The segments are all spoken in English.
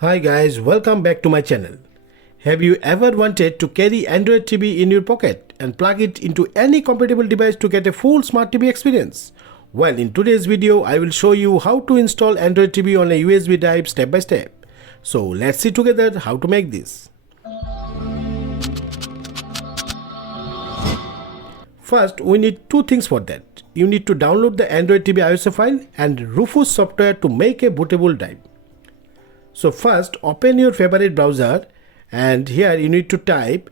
Hi guys, welcome back to my channel. Have you ever wanted to carry Android TV in your pocket and plug it into any compatible device to get a full smart TV experience? Well, in today's video, I will show you how to install Android TV on a USB drive step by step. So let's see together how to make this. First, we need two things for that. You need to download the Android TV ISO file and Rufus software to make a bootable drive. So first, open your favorite browser and here you need to type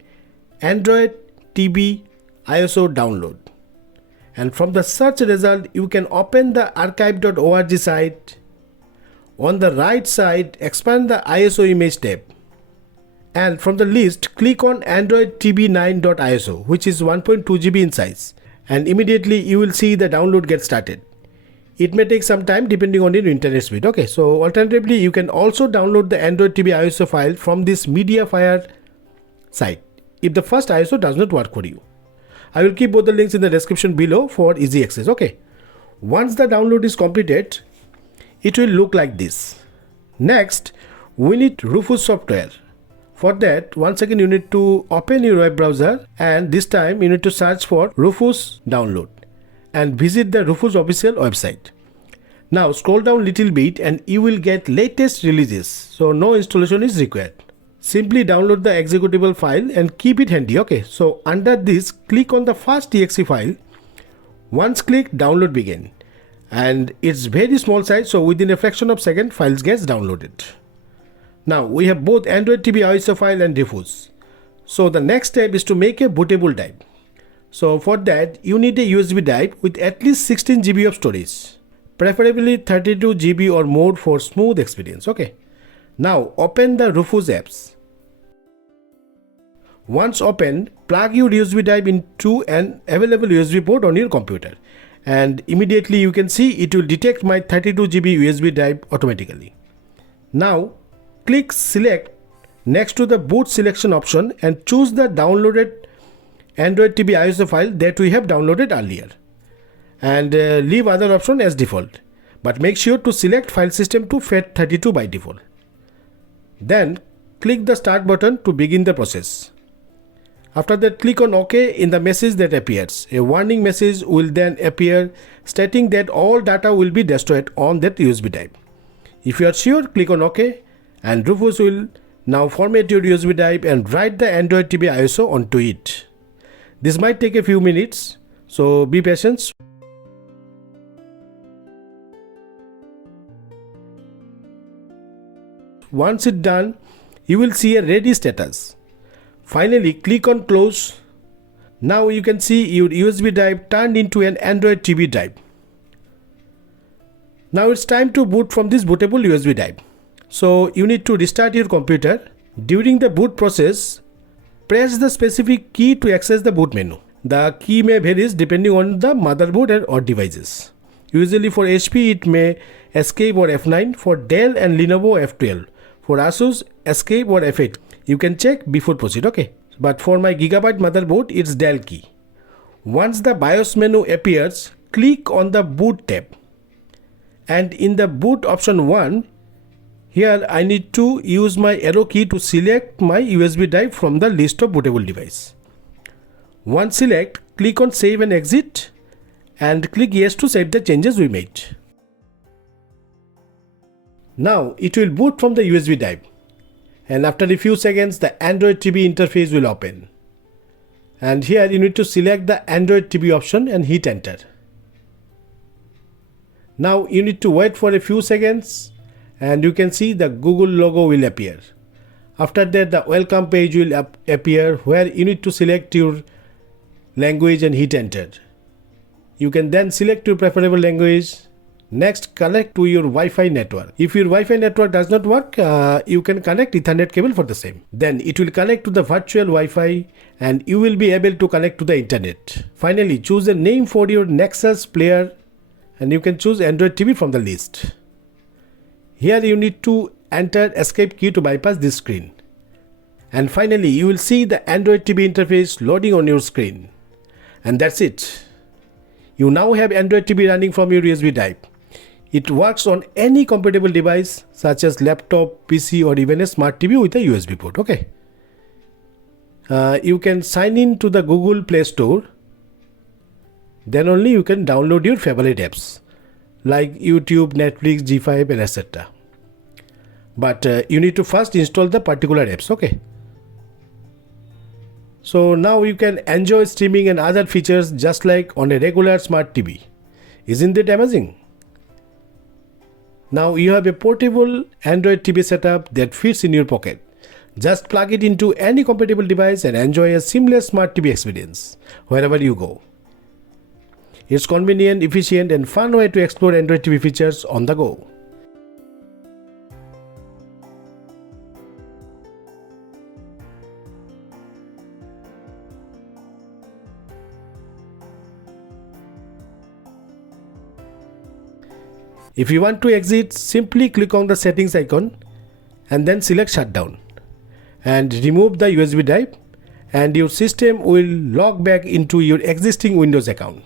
Android TV ISO download. And from the search result, you can open the archive.org site. On the right side, expand the ISO image tab. And from the list, click on Android TV 9.iso, which is 1.2 GB in size. And immediately you will see the download get started. It may take some time depending on your internet speed. Okay, so alternatively, you can also download the Android TV ISO file from this MediaFire site if the first ISO does not work for you. I will keep both the links in the description below for easy access. Okay, once the download is completed, it will look like this. Next, we need Rufus software. For that, once again you need to open your web browser and this time you need to search for Rufus download and visit the Rufus official website. Now scroll down little bit and you will get latest releases, so no installation is required. Simply download the executable file and keep it handy. Okay, so under this, click on the first exe file. Once click, download begin, and it's very small size, so within a fraction of second files gets downloaded. Now we have both Android TV ISO file and Rufus. So the next step is to make a bootable drive. So for that, you need a USB drive with at least 16 GB of storage, preferably 32 GB or more for smooth experience. Okay. Now open the Rufus apps. Once open, plug your USB drive into an available USB port on your computer, and immediately you can see it will detect my 32 GB USB drive automatically. Now click select next to the boot selection option and choose the downloaded Android TV ISO file that we have downloaded earlier, and leave other option as default, but make sure to select file system to FAT32 by default. Then click the start button to begin the process. After that, click on OK in the message that appears. A warning message will then appear stating that all data will be destroyed on that USB drive. If you are sure, click on OK and Rufus will now format your USB drive and write the Android TV ISO onto it. This might take a few minutes, so be patient. Once it's done, you will see a ready status. Finally, click on close. Now you can see your USB drive turned into an Android TV drive. Now it's time to boot from this bootable USB drive. So you need to restart your computer. During the boot process, press the specific key to access the boot menu. The key may vary depending on the motherboard or devices. Usually for HP it may Escape or F9, for Dell and Lenovo F12, for Asus Escape or F8. You can check before proceed. Okay, but for my Gigabyte motherboard it's Dell key. Once the BIOS menu appears, click on the boot tab, and in the boot option 1, here I need to use my arrow key to select my USB drive from the list of bootable device. Once select, click on save and exit and click yes to save the changes we made. Now it will boot from the USB drive, and after a few seconds the Android TV interface will open. And here you need to select the Android TV option and hit enter. Now you need to wait for a few seconds and you can see the Google logo will appear. After that, the welcome page will appear where you need to select your language and hit enter. You can then select your preferable language. Next, connect to your Wi-Fi network. If your Wi-Fi network does not work, you can connect Ethernet cable for the same. Then it will connect to the virtual Wi-Fi and you will be able to connect to the internet. Finally, choose a name for your Nexus player and you can choose Android TV from the list. Here you need to enter escape key to bypass this screen. And finally, you will see the Android TV interface loading on your screen. And that's it. You now have Android TV running from your USB drive. It works on any compatible device such as laptop, PC or even a smart TV with a USB port. Okay. You can sign in to the Google Play Store. Then only you can download your favorite apps like YouTube, Netflix, G5 and etc. But you need to first install the particular apps. Okay. So now you can enjoy streaming and other features just like on a regular smart TV. Isn't that amazing? Now you have a portable Android TV setup that fits in your pocket. Just plug it into any compatible device and enjoy a seamless smart TV experience wherever you go. It's convenient, efficient and fun way to explore Android TV features on the go. If you want to exit, simply click on the settings icon and then select shutdown and remove the USB drive, and your system will log back into your existing Windows account.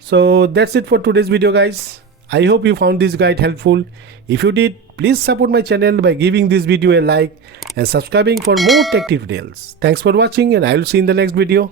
So that's it for today's video guys. I hope you found this guide helpful. If you did, please support my channel by giving this video a like and subscribing for more tech tutorials. Thanks for watching and I will see you in the next video.